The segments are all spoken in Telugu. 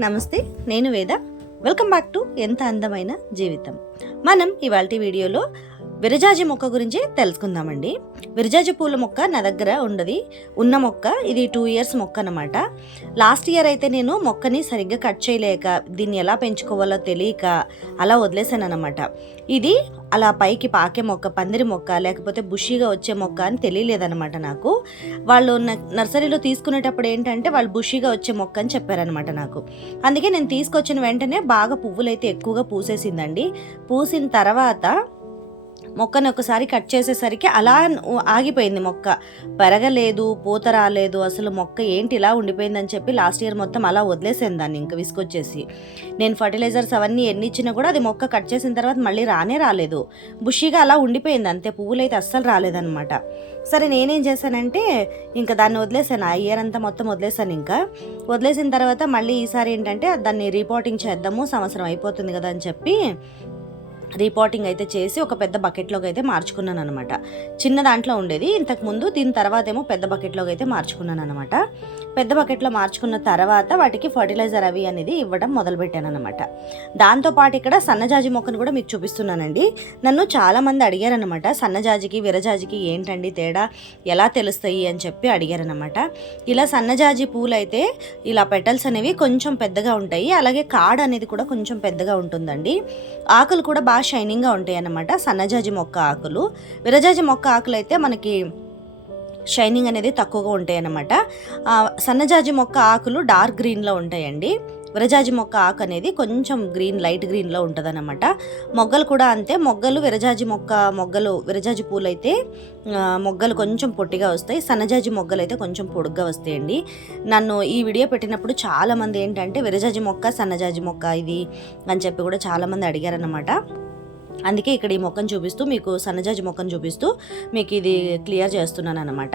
నమస్తే నేను వేద. వెల్కమ్ బ్యాక్ టు ఎంత అందమైన జీవితం. మనం ఇవాళ వీడియోలో విరజాజి మొక్క గురించి తెలుసుకుందామండి. విరజాజి పూల మొక్క నా దగ్గర ఉండదు. ఉన్న మొక్క ఇది టూ ఇయర్స్ మొక్క అనమాట లాస్ట్ ఇయర్ అయితే నేను మొక్కని సరిగ్గా కట్ చేయలేక దీన్ని ఎలా పెంచుకోవాలో తెలియక అలా వదిలేసాను అనమాట ఇది అలా పైకి పాకే మొక్క పందిరి మొక్క లేకపోతే బుషీగా వచ్చే మొక్క అని తెలియలేదనమాట నాకు. వాళ్ళు న- నర్సరీలో తీసుకునేటప్పుడు ఏంటంటే వాళ్ళు బుషీగా వచ్చే మొక్క అని చెప్పారనమాట నాకు. అందుకే నేను తీసుకొచ్చిన వెంటనే బాగా పువ్వులైతే ఎక్కువగా పూసేసిందండి. పూసిన తర్వాత మొక్కని ఒకసారి కట్ చేసేసరికి అలా ఆగిపోయింది మొక్క. పెరగలేదు పూత రాలేదు అసలు మొక్క ఏంటి ఇలా ఉండిపోయిందని చెప్పి లాస్ట్ ఇయర్ మొత్తం అలా వదిలేసాను దాన్ని ఇంకా విసుకొచ్చేసి నేను ఫర్టిలైజర్స్ అవన్నీ ఎన్ని ఇచ్చినా కూడా అది మొక్క కట్ చేసిన తర్వాత మళ్ళీ రానే రాలేదు. బుషిగా అలా ఉండిపోయింది అంతే పువ్వులు అయితే అస్సలు రాలేదన్నమాట. సరే నేనేం చేశానంటే ఇంకా దాన్ని వదిలేసాను ఆ ఇయర్ అంతా మొత్తం వదిలేసాను ఇంకా. వదిలేసిన తర్వాత మళ్ళీ ఈసారి ఏంటంటే దాన్ని రిపోర్టింగ్ చేద్దాము సంవత్సరం అయిపోతుంది కదా అని చెప్పి రీపోటింగ్ అయితే చేసి ఒక పెద్ద బకెట్లోకి అయితే మార్చుకున్నాను అనమాట చిన్న దాంట్లో ఉండేది. ఇంతకు ముందు దీని తర్వాత ఏమో పెద్ద బకెట్లోకి అయితే మార్చుకున్నాను అనమాట పెద్ద బకెట్లో మార్చుకున్న తర్వాత వాటికి ఫర్టిలైజర్ అవి అనేది ఇవ్వడం మొదలుపెట్టాను అనమాట దాంతోపాటు ఇక్కడ సన్నజాజి మొక్కను కూడా మీకు చూపిస్తున్నానండి. నన్ను చాలామంది అడిగారనమాట సన్నజాజికి విరజాజికి ఏంటండి తేడా ఎలా తెలుస్తాయి అని చెప్పి అడిగారనమాట ఇలా సన్నజాజి పూలైతే ఇలా పెటల్స్ అనేవి కొంచెం పెద్దగా ఉంటాయి. అలాగే కాడ అనేది కూడా కొంచెం పెద్దగా ఉంటుందండి. ఆకులు కూడా బాగా షైనింగ్గా ఉంటాయి అన్నమాట సన్నజాజి మొక్క ఆకులు. విరజాజి మొక్క ఆకులు అయితే మనకి షైనింగ్ అనేది తక్కువగా ఉంటాయి అన్నమాట సన్నజాజి మొక్క ఆకులు డార్క్ గ్రీన్లో ఉంటాయండి. విరజాజి మొక్క ఆకు అనేది కొంచెం గ్రీన్ లైట్ గ్రీన్లో ఉంటుంది అనమాట మొగ్గలు కూడా అంతే. మొగ్గలు విరజాజి మొక్క మొగ్గలు విరజాజి పూలు అయితే మొగ్గలు కొంచెం పొట్టిగా వస్తాయి. సన్నజాజి మొగ్గలు అయితే కొంచెం పొడుగ్గా వస్తాయండి. నన్ను ఈ వీడియో పెట్టినప్పుడు చాలామంది ఏంటంటే విరజాజి మొక్క సన్నజాజి మొక్క ఇది అని చెప్పి కూడా చాలామంది అడిగారనమాట అందుకే ఇక్కడ ఈ మొక్కను చూపిస్తూ మీకు సన్నజాజి మొక్కను చూపిస్తూ మీకు ఇది క్లియర్ చేస్తున్నాను అనమాట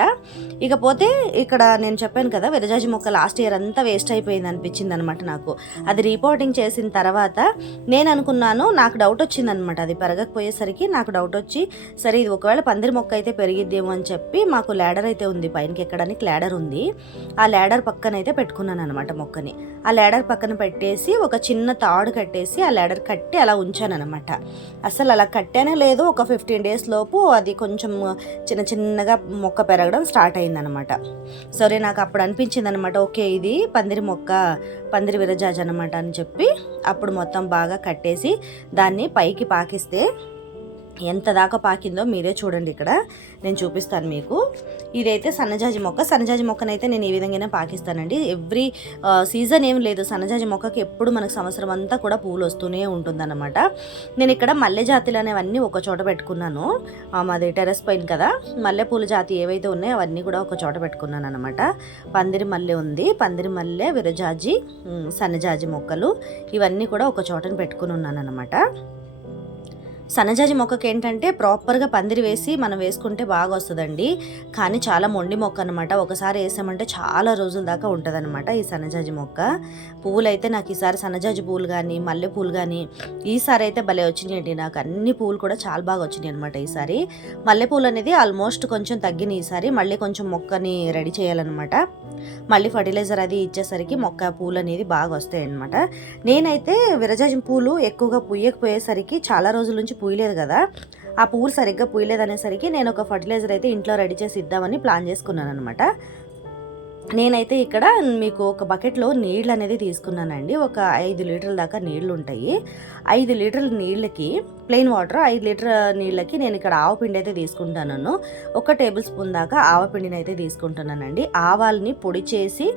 ఇకపోతే ఇక్కడ నేను చెప్పాను కదా విరజాజి మొక్క లాస్ట్ ఇయర్ అంతా వేస్ట్ అయిపోయింది అనిపించింది అనమాట నాకు. అది రిపోర్టింగ్ చేసిన తర్వాత నేను అనుకున్నాను నాకు డౌట్ వచ్చింది అనమాట అది పెరగకపోయేసరికి నాకు డౌట్ వచ్చి సరే ఇది ఒకవేళ పందిరి మొక్క అయితే పెరిగిద్దేమో అని చెప్పి మాకు ల్యాడర్ అయితే ఉంది పైనకి ఎక్కడానికి ల్యాడర్ ఉంది. ఆ ల్యాడర్ పక్కన అయితే పెట్టుకున్నాను అనమాట మొక్కని. ఆ ల్యాడర్ పక్కన పెట్టేసి ఒక చిన్న తాడు కట్టేసి ఆ ల్యాడర్ కట్టి అలా ఉంచాను అనమాట అసలు అలా కట్టానే లేదు ఒక ఫిఫ్టీన్ డేస్ లోపు అది కొంచెం చిన్న చిన్నగా మొక్క పెరగడం స్టార్ట్ అయిందనమాట సరే నాకు అప్పుడు అనిపించింది అనమాట ఓకే ఇది పందిరి మొక్క పందిరి విరజాజ్ అనమాట అని చెప్పి అప్పుడు మొత్తం బాగా కట్టేసి దాన్ని పైకి పాకిస్తే ఎంత దాకా పాకిందో మీరే చూడండి ఇక్కడ. నేను చూపిస్తాను మీకు. ఇదైతే సన్నజాజి మొక్క. సన్నజాజి మొక్కనైతే నేను ఈ విధంగానే పాకిస్తానండి. ఎవ్రీ సీజన్ ఏం లేదు. సన్నజాజి మొక్కకి ఎప్పుడు మనకు సంవత్సరం అంతా కూడా పూలు వస్తూనే ఉంటుందన్నమాట. నేను ఇక్కడ మల్లె జాతులు అనేవన్నీ ఒక చోట పెట్టుకున్నాను. మాది టెరెస్ పైన కదా. మల్లెపూల జాతి ఏవైతే ఉన్నాయో అవన్నీ కూడా ఒక చోట పెట్టుకున్నాను అనమాట పందిరి మల్లె ఉంది. పందిరి మల్లె విరజాజి సన్నజాజి మొక్కలు ఇవన్నీ కూడా ఒక చోటని పెట్టుకుని ఉన్నాను అనమాట సన్నజాజి మొక్కకి ఏంటంటే ప్రాపర్గా పందిరి వేసి మనం వేసుకుంటే బాగా వస్తుందండి కానీ చాలా మొండి మొక్క అనమాట ఒకసారి వేసామంటే చాలా రోజుల దాకా ఉంటుందన్నమాట ఈ సన్నజాజి మొక్క. పువ్వులు అయితే నాకు ఈసారి సన్నజాజి పూలు కానీ మల్లె పూలు కానీ ఈసారి అయితే భలే వచ్చినాయండి. నాకు అన్ని పూలు కూడా చాలా బాగా వచ్చినాయి అనమాట ఈసారి. మల్లె పూలు అనేది ఆల్మోస్ట్ కొంచెం తగ్గినాయి ఈసారి. మళ్ళీ కొంచెం మొక్కని రెడీ చేయాలన్నమాట. మళ్ళీ ఫర్టిలైజర్ అది ఇచ్చేసరికి మొక్క పూలు అనేది బాగా వస్తాయి అనమాట నేనైతే విరజాజి పూలు ఎక్కువగా పుయ్యకపోయేసరికి చాలా రోజుల నుంచి పూయలేదు కదా. ఆ పువ్వులు సరిగ్గా పూయలేదు అనేసరికి నేను ఒక ఫర్టిలైజర్ అయితే ఇంట్లో రెడీ చేసి ఇద్దామని ప్లాన్ చేసుకున్నాను అనమాట నేనైతే ఇక్కడ మీకు ఒక బకెట్లో నీళ్ళు అనేది తీసుకున్నానండి. ఒక ఐదు లీటర్ల దాకా నీళ్ళు ఉంటాయి ఐదు లీటర్ల నీళ్ళకి ప్లెయిన్ వాటర్ ఐదు లీటర్ నీళ్ళకి నేను ఇక్కడ ఆవపిండి అయితే తీసుకుంటాను ఒక టేబుల్ స్పూన్ దాకా ఆవపిండిని అయితే తీసుకుంటున్నానండి. ఆవాల్ని పొడి చేసి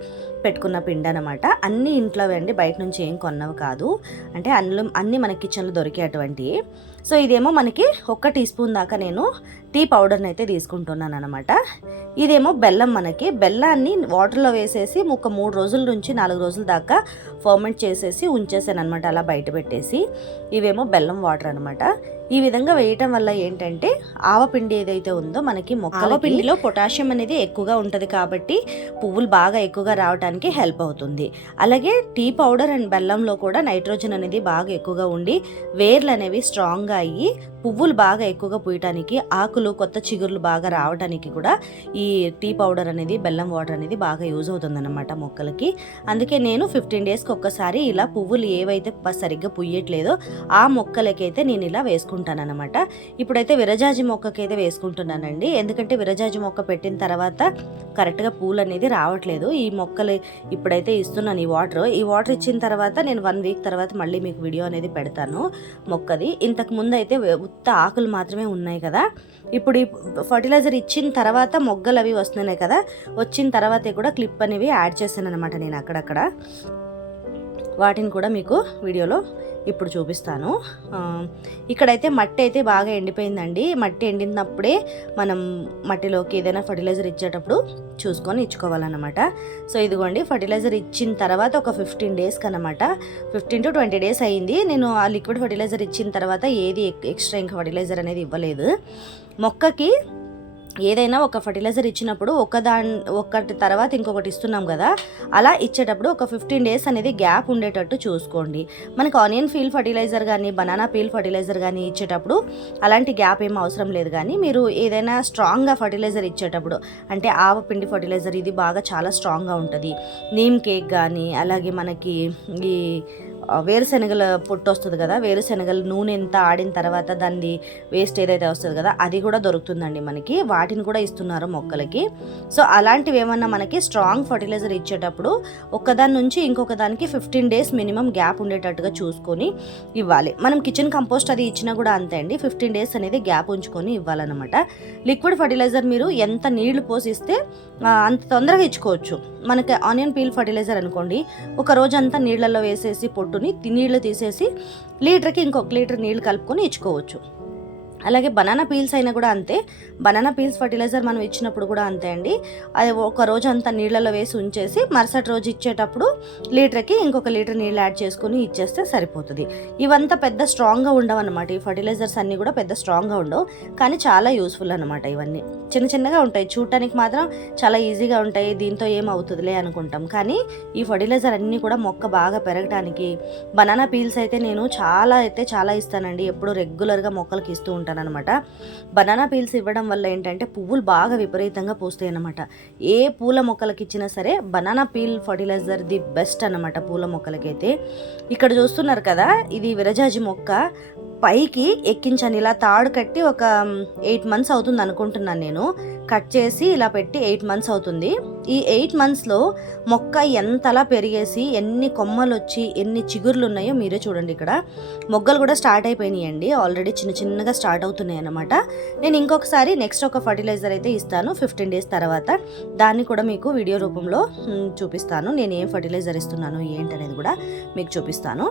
పెట్టుకున్న పిండి అనమాట అన్నీ ఇంట్లో అండి బయట నుంచి ఏం కొన్నవి కాదు. అంటే అన్ని అన్నీ మన కిచెన్లో దొరికేటువంటివి సో ఇదేమో మనకి ఒక్క టీ స్పూన్ దాకా నేను టీ పౌడర్ని అయితే తీసుకుంటున్నాను అనమాట ఇదేమో బెల్లం మనకి. బెల్లాన్ని వాటర్లో వేసేసి ఒక మూడు రోజుల నుంచి నాలుగు రోజుల దాకా ఫర్మెంట్ చేసేసి ఉంచేసాను అనమాట అలా బయట పెట్టేసి. ఇవేమో బెల్లం వాటర్ అనమాట ఈ విధంగా వేయటం వల్ల ఏంటంటే ఆవపిండి ఏదైతే ఉందో మనకి మొక్కల ఆవపిండిలో పొటాషియం అనేది ఎక్కువగా ఉంటుంది కాబట్టి పువ్వులు బాగా ఎక్కువగా రావడానికి హెల్ప్ అవుతుంది. అలాగే టీ పౌడర్ అండ్ బెల్లంలో కూడా నైట్రోజన్ అనేది బాగా ఎక్కువగా ఉండి వేర్లు అనేవి స్ట్రాంగ్గా అయ్యి పువ్వులు బాగా ఎక్కువగా పూయటానికి ఆకులు కొత్త చిగుర్లు బాగా రావడానికి కూడా ఈ టీ పౌడర్ అనేది బెల్లం వాటర్ అనేది బాగా యూజ్ అవుతుందన్నమాట మొక్కలకి. అందుకే నేను ఫిఫ్టీన్ డేస్కి ఒక్కసారి ఇలా పువ్వులు ఏవైతే సరిగ్గా పుయ్యట్లేదో ఆ మొక్కలకైతే నేను ఇలా వేసుకుంటానన్నమాట. ఇప్పుడైతే విరజాజి మొక్కకైతే వేసుకుంటున్నానండి. ఎందుకంటే విరజాజి మొక్క పెట్టిన తర్వాత కరెక్ట్గా పూలు అనేది రావట్లేదు. ఈ మొక్కలు ఇప్పుడైతే ఇస్తున్నాను ఈ వాటర్. ఈ వాటర్ ఇచ్చిన తర్వాత నేను వన్ వీక్ తర్వాత మళ్ళీ మీకు వీడియో అనేది పెడతాను మొక్కది. ఇంతకు ముందు అయితే ఉత్త ఆకులు మాత్రమే ఉన్నాయి కదా. ఇప్పుడు ఈ ఫర్టిలైజర్ ఇచ్చిన తర్వాత మొగ్గలు అవి వస్తున్నాయి కదా. వచ్చిన తర్వాతే కూడా క్లిప్ అనేవి యాడ్ చేశాను అనమాట నేను అక్కడక్కడ. వాటిని కూడా మీకు వీడియోలో ఇప్పుడు చూపిస్తాను. ఇక్కడైతే మట్టి అయితే బాగా ఎండిపోయిందండి. మట్టి ఎండినప్పుడే మనం మట్టిలోకి ఏదైనా ఫర్టిలైజర్ ఇచ్చేటప్పుడు చూసుకొని ఇచ్చుకోవాలన్నమాట. సో ఇదిగోండి ఫర్టిలైజర్ ఇచ్చిన తర్వాత ఒక ఫిఫ్టీన్ డేస్కి అనమాట ఫిఫ్టీన్ టు ట్వంటీ డేస్ అయ్యింది నేను ఆ లిక్విడ్ ఫర్టిలైజర్ ఇచ్చిన తర్వాత ఏది ఎక్- ఎక్స్ట్రా ఇంకా ఫర్టిలైజర్ అనేది ఇవ్వలేదు. మొక్కకి ఏదైనా ఒక ఫర్టిలైజర్ ఇచ్చినప్పుడు ఒక దాని ఒకటి తర్వాత ఇంకొకటి ఇస్తున్నాం కదా అలా ఇచ్చేటప్పుడు ఒక ఫిఫ్టీన్ డేస్ అనేది గ్యాప్ ఉండేటట్టు చూసుకోండి. మనకి ఆనియన్ ఫీల్ ఫర్టిలైజర్ కానీ బనానా పీల్ ఫర్టిలైజర్ కానీ ఇచ్చేటప్పుడు అలాంటి గ్యాప్ ఏం అవసరం లేదు. కానీ మీరు ఏదైనా స్ట్రాంగ్గా ఫర్టిలైజర్ ఇచ్చేటప్పుడు అంటే ఆవ పిండి ఫర్టిలైజర్ ఇది బాగా చాలా స్ట్రాంగ్గా ఉంటుంది. నీమ్ కేక్ కానీ అలాగే మనకి ఈ వేరుశనగల పొట్టు వస్తుంది కదా వేరుశనగల నూనె ఎంత ఆడిన తర్వాత దాన్ని వేస్ట్ ఏదైతే వస్తుంది కదా అది కూడా దొరుకుతుందండి మనకి. వాటిని కూడా ఇస్తున్నారు మొక్కలకి. సో అలాంటివి ఏమన్నా మనకి స్ట్రాంగ్ ఫర్టిలైజర్ ఇచ్చేటప్పుడు ఒకదాని నుంచి ఇంకొక దానికి ఫిఫ్టీన్ డేస్ మినిమం గ్యాప్ ఉండేటట్టుగా చూసుకొని ఇవ్వాలి. మనం కిచెన్ కంపోస్ట్ అది ఇచ్చినా కూడా అంతే అండి. ఫిఫ్టీన్ డేస్ అనేది గ్యాప్ ఉంచుకొని ఇవ్వాలన్నమాట. లిక్విడ్ ఫర్టిలైజర్ మీరు ఎంత నీళ్ళు పోసిస్తే అంత తొందరగా ఇచ్చుకోవచ్చు. మనకి ఆనియన్ పీల్ ఫర్టిలైజర్ అనుకోండి ఒక రోజు అంతా నీళ్ళల్లో వేసేసి పొట్టుని నీళ్ళు తీసేసి లీటర్కి ఇంకొక లీటర్ నీళ్ళు కలుపుకొని ఇచ్చుకోవచ్చు. అలాగే బనానా పీల్స్ అయినా కూడా అంతే. బనానా పీల్స్ ఫర్టిలైజర్ మనం ఇచ్చినప్పుడు కూడా అంతే అండి. అది ఒక రోజు అంతా నీళ్ళలో వేసి ఉంచేసి మరుసటి రోజు ఇచ్చేటప్పుడు లీటర్కి ఇంకొక లీటర్ నీళ్ళు యాడ్ చేసుకుని ఇచ్చేస్తే సరిపోతుంది. ఇవంతా పెద్ద స్ట్రాంగ్గా ఉండవు అనమాట ఈ ఫర్టిలైజర్స్ అన్నీ కూడా పెద్ద స్ట్రాంగ్గా ఉండవు. కానీ చాలా యూస్ఫుల్ అనమాట ఇవన్నీ. చిన్న చిన్నగా ఉంటాయి. చూడటానికి మాత్రం చాలా ఈజీగా ఉంటాయి. దీంతో ఏమవుతుందిలే అనుకుంటాం. కానీ ఈ ఫర్టిలైజర్ అన్నీ కూడా మొక్క బాగా పెరగడానికి బనానా పీల్స్ అయితే నేను చాలా అయితే చాలా ఇస్తానండి. ఎప్పుడు రెగ్యులర్గా మొక్కలకి ఇస్తూ ఉంటాను. అనమాట బనానా పీల్స్ ఇవ్వడం వల్ల ఏంటంటే పువ్వులు బాగా విపరీతంగా పూస్తాయి అనమాట ఏ పూల మొక్కలకి ఇచ్చినా సరే banana peel fertilizer the best అనమాట పూల మొక్కలకైతే. ఇక్కడ చూస్తున్నారు కదా ఇది విరజాజి మొక్క. పైకి ఎక్కించాను ఇలా తాడు కట్టి ఒక ఎయిట్ మంత్స్ అవుతుంది అనుకుంటున్నాను నేను. కట్ చేసి ఇలా పెట్టి ఎయిట్ మంత్స్ అవుతుంది. ఈ ఎయిట్ మంత్స్లో మొక్క ఎంతలా పెరిగేసి ఎన్ని కొమ్మలు వచ్చి ఎన్ని చిగుర్లు ఉన్నాయో మీరే చూడండి ఇక్కడ. మొగ్గలు కూడా స్టార్ట్ అయిపోయినాయండి. ఆల్రెడీ చిన్న చిన్నగా స్టార్ట్ అవుతున్నాయి అనమాట నేను ఇంకొకసారి నెక్స్ట్ ఒక ఫర్టిలైజర్ అయితే ఇస్తాను ఫిఫ్టీన్ డేస్ తర్వాత. దాన్ని కూడా మీకు వీడియో రూపంలో చూపిస్తాను. నేను ఏం ఫర్టిలైజర్ ఇస్తున్నాను ఏంటి అనేది కూడా మీకు చూపిస్తాను.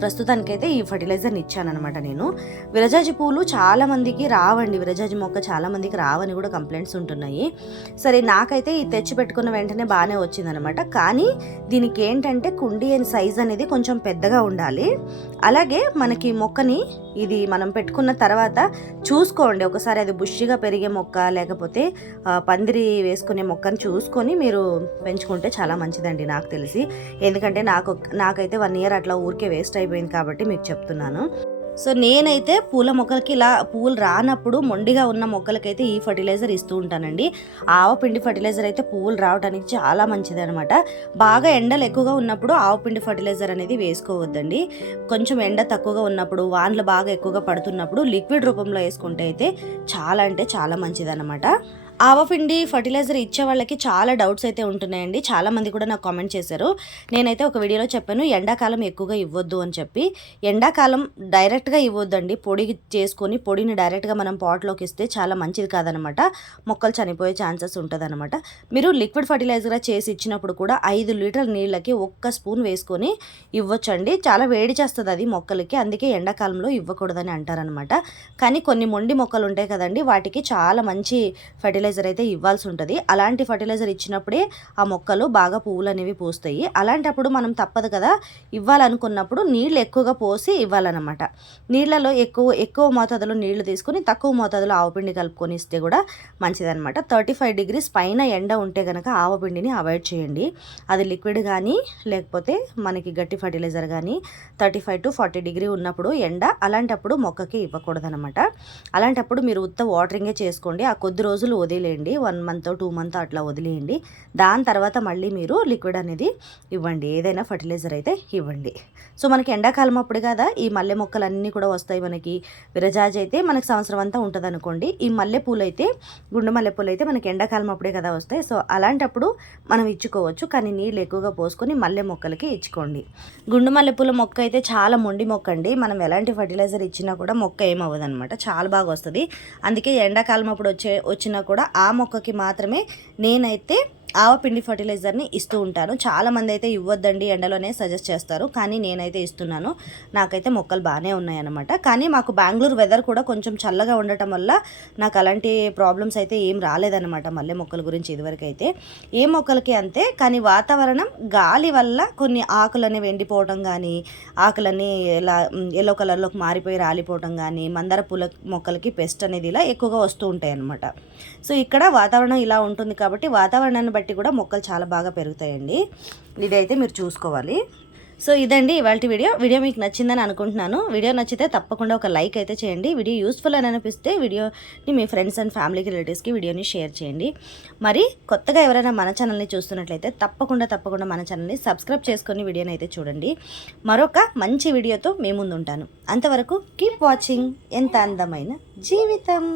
ప్రస్తుతానికైతే ఈ ఫర్టిలైజర్ని ఇచ్చానమాట నేను. విరజాజి పూలు చాలామందికి రావండి. విరజాజి మొక్క చాలామందికి రావని కూడా కంప్లైంట్స్ ఉంటున్నాయి. సరే నాకైతే ఈ తెచ్చి పెట్టుకున్న వెంటనే బాగానే వచ్చిందనమాట కానీ దీనికి ఏంటంటే కుండీ సైజ్ అనేది కొంచెం పెద్దగా ఉండాలి. అలాగే మనకి మొక్కని ఇది మనం పెట్టుకున్న తర్వాత చూసుకోండి. ఒకసారి అది బుష్గా పెరిగే మొక్క లేకపోతే పందిరి వేసుకునే మొక్కని చూసుకొని మీరు పెంచుకుంటే చాలా మంచిదండి నాకు తెలిసి. ఎందుకంటే నాకు నాకైతే వన్ ఇయర్ అట్లా ఊరికే వేస్ట్ అయిపోయింది కాబట్టి మీకు చెప్తున్నాను. సో నేనైతే పూల మొక్కలకి ఇలా పూలు రానప్పుడు మొండిగా ఉన్న మొక్కలకైతే ఈ ఫర్టిలైజర్ ఇస్తూ ఉంటానండి. ఆవపిండి ఫర్టిలైజర్ అయితే పువ్వులు రావడానికి చాలా మంచిది అనమాట బాగా ఎండలు ఎక్కువగా ఉన్నప్పుడు ఆవపిండి ఫర్టిలైజర్ అనేది వేసుకోవద్దండి. కొంచెం ఎండ తక్కువగా ఉన్నప్పుడు వానలు బాగా ఎక్కువగా పడుతున్నప్పుడు లిక్విడ్ రూపంలో వేసుకుంటే అయితే చాలా అంటే చాలా మంచిది అనమాట ఆవపిండి ఫర్టిలైజర్ ఇచ్చే వాళ్ళకి చాలా డౌట్స్ అయితే ఉంటున్నాయండి. చాలామంది కూడా నాకు కామెంట్ చేశారు. నేనైతే ఒక వీడియోలో చెప్పాను ఎండాకాలం ఎక్కువగా ఇవ్వద్దు అని చెప్పి. ఎండాకాలం డైరెక్ట్గా ఇవ్వద్దండి. పొడి చేసుకొని పొడిని డైరెక్ట్గా మనం పాట్లోకి ఇస్తే చాలా మంచిది కాదనమాట. మొక్కలు చనిపోయే ఛాన్సెస్ ఉంటుందన్నమాట మీరు లిక్విడ్ ఫర్టిలైజర్గా చేసి ఇచ్చినప్పుడు కూడా ఐదు లీటర్ నీళ్ళకి ఒక్క స్పూన్ వేసుకొని ఇవ్వచ్చండి. చాలా వేడి చేస్తుంది అది మొక్కలకి. అందుకే ఎండాకాలంలో ఇవ్వకూడదని అంటారనమాట. కానీ కొన్ని మొండి మొక్కలు ఉంటాయి కదండి వాటికి చాలా మంచి ఫర్టిలైజర్ ఫర్టిలైజర్ అయితే ఇవ్వాల్సి ఉంటుంది. అలాంటి ఫర్టిలైజర్ ఇచ్చినప్పుడే ఆ మొక్కలు బాగా పువ్వులు అనేవి పూస్తాయి. అలాంటప్పుడు మనం తప్పదు కదా ఇవ్వాలనుకున్నప్పుడు నీళ్ళు ఎక్కువగా పోసి ఇవ్వాలన్నమాట. నీళ్ళలో ఎక్కువ ఎక్కువ మోతాదులో నీళ్ళు తీసుకుని తక్కువ మోతాదులో ఆవపిండి కలుపుకొని ఇస్తే కూడా మంచిదన్నమాట. థర్టీ ఫైవ్ డిగ్రీస్ పైన ఎండ ఉంటే కనుక ఆవపిండిని అవాయిడ్ చేయండి. అది లిక్విడ్ కానీ లేకపోతే మనకి గట్టి ఫర్టిలైజర్ కానీ thirty five to forty degree ఉన్నప్పుడు ఎండ అలాంటప్పుడు మొక్కకి ఇవ్వకూడదనమాట అలాంటప్పుడు మీరు ఉత్త వాటరింగే చేసుకోండి. ఆ కొద్ది రోజులు వదిలేయండి. వన్ మంత్ టూ మంత్ అట్లా వదిలేయండి. దాని తర్వాత మళ్ళీ మీరు లిక్విడ్ అనేది ఇవ్వండి. ఏదైనా ఫర్టిలైజర్ అయితే ఇవ్వండి. సో మనకి ఎండాకాలం అప్పుడు కదా ఈ మల్లె మొక్కలు అన్నీ కూడా వస్తాయి మనకి. విరజాజ్ అయితే మనకి సంవత్సరం అంతా ఉంటుంది అనుకోండి ఈ మల్లె పూలు అయితే గుండు మల్లె పూలు అయితే మనకి ఎండాకాలం అప్పుడే కదా వస్తాయి. సో అలాంటప్పుడు మనం ఇచ్చుకోవచ్చు. కానీ నీళ్ళు ఎక్కువగా పోసుకొని మల్లె మొక్కలకి ఇచ్చుకోండి. గుండు మల్లెపూల మొక్క అయితే చాలా మొండి మొక్క అండి. మనం ఎలాంటి ఫర్టిలైజర్ ఇచ్చినా కూడా మొక్క ఏమవ్వదు అనమాట చాలా బాగా వస్తుంది. అందుకే ఎండాకాలం అప్పుడు వచ్చే వచ్చినా కూడా ఆ మొక్కకి మాత్రమే నేనైతే ఆవపిండి ఫర్టిలైజర్ని ఇస్తూ ఉంటాను. చాలామంది అయితే ఇవ్వద్దండి ఎండలోనే సజెస్ట్ చేస్తారు. కానీ నేనైతే ఇస్తున్నాను. నాకైతే మొక్కలు బాగానే ఉన్నాయన్నమాట. కానీ మాకు బెంగళూరు వెదర్ కూడా కొంచెం చల్లగా ఉండటం వల్ల నాకు అలాంటి ప్రాబ్లమ్స్ అయితే ఏం రాలేదన్నమాట మళ్ళీ మొక్కల గురించి ఇదివరకు అయితే. ఏ మొక్కలకి అంతే కానీ వాతావరణం గాలి వల్ల కొన్ని ఆకులని వెండిపోవటం కానీ ఆకులన్నీ ఎలా ఎల్లో కలర్లోకి మారిపోయి రాలిపోవటం కానీ మందార పూల మొక్కలకి పెస్ట్ అనేది ఇలా ఎక్కువగా వస్తూ ఉంటాయి అన్నమాట సో ఇక్కడ వాతావరణం ఇలా ఉంటుంది కాబట్టి వాతావరణాన్ని బట్టి బట్టి కూడా మొక్కలు చాలా బాగా పెరుగుతాయండి. ఇదైతే మీరు చూసుకోవాలి. సో ఇదండి ఇవాళ వీడియో. వీడియో మీకు నచ్చిందని అనుకుంటున్నాను. వీడియో నచ్చితే తప్పకుండా ఒక లైక్ అయితే చేయండి. వీడియో యూస్ఫుల్ అని అనిపిస్తే వీడియోని మీ ఫ్రెండ్స్ అండ్ ఫ్యామిలీకి రిలేటివ్స్కి వీడియోని షేర్ చేయండి. మరి కొత్తగా ఎవరైనా మన ఛానల్ని చూస్తున్నట్లయితే తప్పకుండా తప్పకుండా మన ఛానల్ని సబ్స్క్రైబ్ చేసుకొని వీడియోని అయితే చూడండి. మరొక మంచి వీడియోతో మీ ముందు ఉంటాను అంతవరకు కీప్ వాచింగ్ ఎంత అందమైన జీవితం.